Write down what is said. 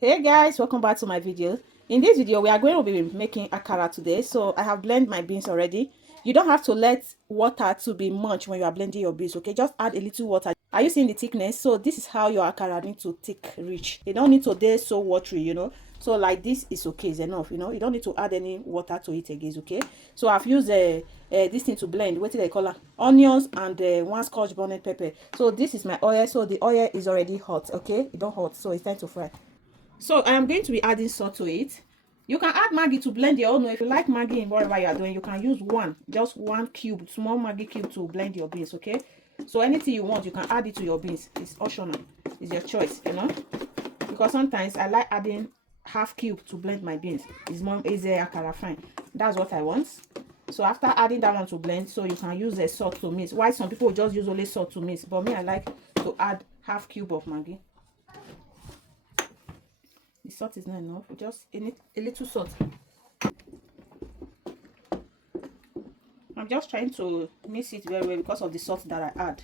Hey guys, welcome back to my video. In this video we are going to be making akara today. So I have blended my beans already. You don't have to let water to be much when you are blending your beans, okay? Just add a little water. Are you seeing the thickness? So this is how your akara need to thick, rich. They don't need to be so watery, so like this is okay, is enough. You don't need to add any water to it again, okay? So I've used this thing to blend. What do they call it? Onions and one scotch bonnet pepper. So this is my oil. So the oil is already hot, okay? It don't hot, so it's time to fry. So I am going to be adding salt to it. You can add Maggi to blend your own. If you like Maggi in whatever you are doing, you can use just one cube, small Maggi cube to blend your beans, okay? So anything you want, you can add it to your beans. It's optional. It's your choice, Because sometimes I like adding half cube to blend my beans. It's more easier, akara fine. That's what I want. So after adding that one to blend, so you can use the salt to mix. Why some people just use only salt to mix, but me I like to add half cube of Maggi. The salt is not enough. We just need a little salt. I'm just trying to mix it very well because of the salt that I add.